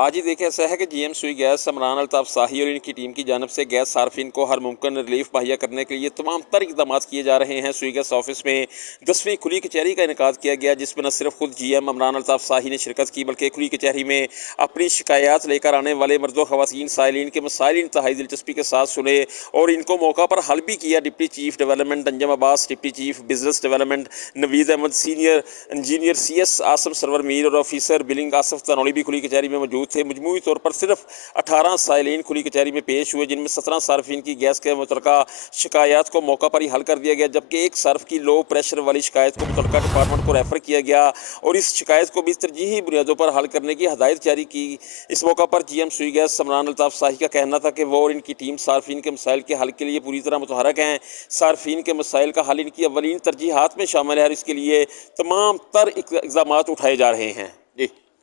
आज ही देखिए ऐसा है कि जीएम सुई गैस इमरान अल्ताफ शाही और इनकी टीम की जानब से गैस सार्फिन को हर मुमकिन रिलीफ मुहैया करने के लिए तमाम तर इकदाम किए जा रहे हैं। सुई गैस ऑफिस में 10वीं खुली कचहरी का इनका किया गया, जिसमें न सिर्फ खुद जीएम इमरान अल्ताफ शाही ने शिरकत की बल्कि खुली कचहरी में अपनी शिकायत लेकर आने वाले मर्दों खवातीन साइलिन के मसाइल इंतहाई दिलचस्पी के साथ सुने और इनको मौका पर हल भी किया। Deputy chief development Anjum Abbas, deputy chief business development Naveed Ahmad, senior engineer CS Assam server Mir और ऑफिसर बिलिंग आसफ तनौली भी खुली कचहरी में मौजूद थे। मजमूई तौर पर सिर्फ 18 साइलिन खुली कचहरी में पेश हुए, जिनमें 17 सार्फिन की गैस के मुतलका शिकायत को मौका पर ही हल कर दिया गया, जबकि एक सर्फ की लो प्रेशर वाली शिकायत को मुतलका डिपार्टमेंट को रेफर किया गया और इस शिकायत को भी तरजीही बुनियादों पर हल करने की हदायत जारी की। इस मौका पर जीएम सुई गैस इमरान अल्ताफ शाही का कहना था कि वो और इनकी टीम सार्फिन के मसाइल के हल के लिए पूरी तरह मुतहरक हैं। सार्फिन के मसाइल का हल इनकी अवलीन तरजीहात में शामिल है और इसके लिए तमाम तर इकदाम उठाए जा रहे हैं।